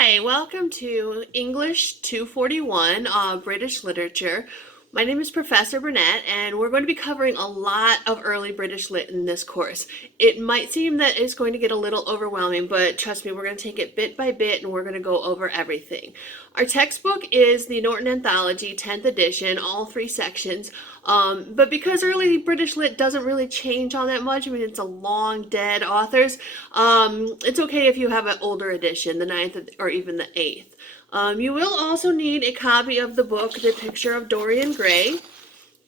Hi, welcome to English 241, British Literature. My name is Professor Burnett, and we're going to be covering a lot of early British Lit in this course. It might seem that it's going to get a little overwhelming, but trust me, we're going to take it bit by bit and we're going to go over everything. Our textbook is the Norton Anthology, 10th edition, all three sections. But because early British Lit doesn't really change all that much, I mean, it's a long dead authors, it's okay if you have an older edition, the ninth or even the 8th. You will also need a copy of the book, The Picture of Dorian Gray.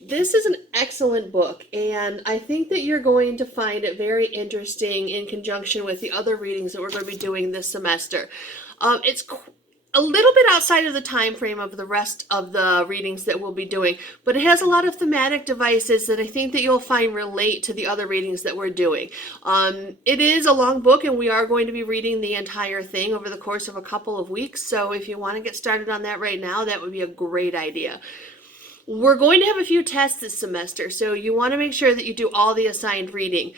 This is an excellent book, and I think that you're going to find it very interesting in conjunction with the other readings that we're going to be doing this semester. It's a little bit outside of the time frame of the rest of the readings that we'll be doing, but it has a lot of thematic devices that I think that you'll find relate to the other readings that we're doing. It is a long book, and we are going to be reading the entire thing over the course of a couple of weeks, so if you want to get started on that right now, that would be a great idea. We're going to have a few tests this semester, so you want to make sure that you do all the assigned reading.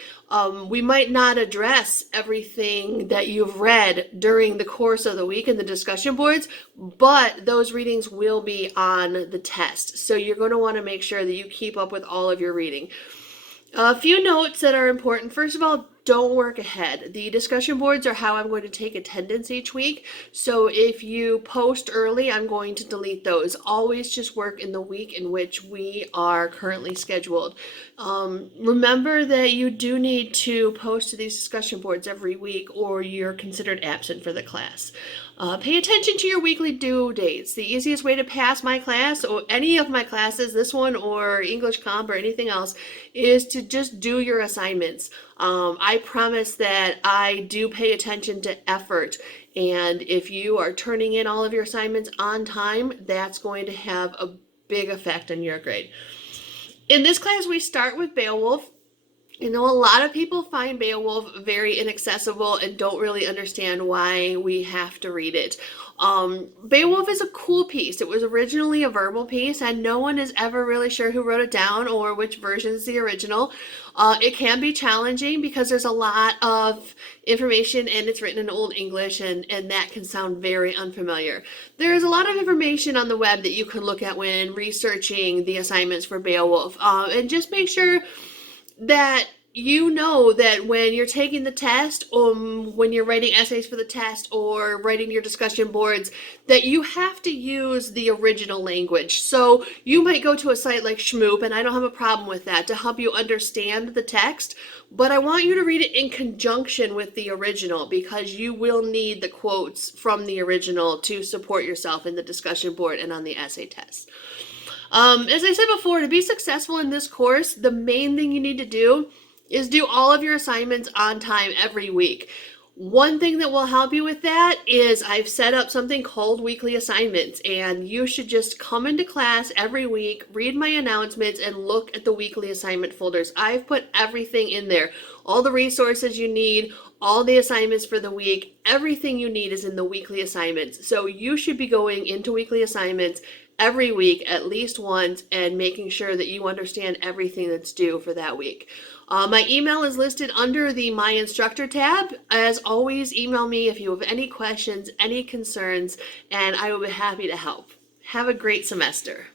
We might not address everything that you've read during the course of the week in the discussion boards, but those readings will be on the test. So you're going to want to make sure that you keep up with all of your reading. A few notes that are important. First of all, don't work ahead. The discussion boards are how I'm going to take attendance each week. So if you post early, I'm going to delete those. Always just work in the week in which we are currently scheduled. Remember that you do need to post to these discussion boards every week or you're considered absent for the class. Pay attention to your weekly due dates. The easiest way to pass my class or any of my classes, this one or English Comp or anything else, is to just do your assignments. I promise that I do pay attention to effort, and if you are turning in all of your assignments on time, that's going to have a big effect on your grade. In this class, we start with Beowulf. You know, a lot of people find Beowulf very inaccessible and don't really understand why we have to read it. Beowulf is a cool piece. It was originally a verbal piece, and no one is ever really sure who wrote it down or which version is the original. It can be challenging because there's a lot of information and it's written in Old English, and that can sound very unfamiliar. There's a lot of information on the web that you can look at when researching the assignments for Beowulf. And just make sure that you know that when you're taking the test, when you're writing essays for the test or writing your discussion boards, that you have to use the original language. So you might go to a site like Shmoop, and I don't have a problem with that, to help you understand the text, but I want you to read it in conjunction with the original because you will need the quotes from the original to support yourself in the discussion board and on the essay test. As I said before, to be successful in this course, the main thing you need to do is do all of your assignments on time every week. One thing that will help you with that is I've set up something called weekly assignments, and you should just come into class every week, read my announcements, and look at the weekly assignment folders. I've put everything in there. All the resources you need, all the assignments for the week, everything you need is in the weekly assignments. So you should be going into weekly assignments every week at least once and making sure that you understand everything that's due for that week. My email is listed under the My Instructor tab. As always, email me if you have any questions, any concerns, and I will be happy to help. Have a great semester.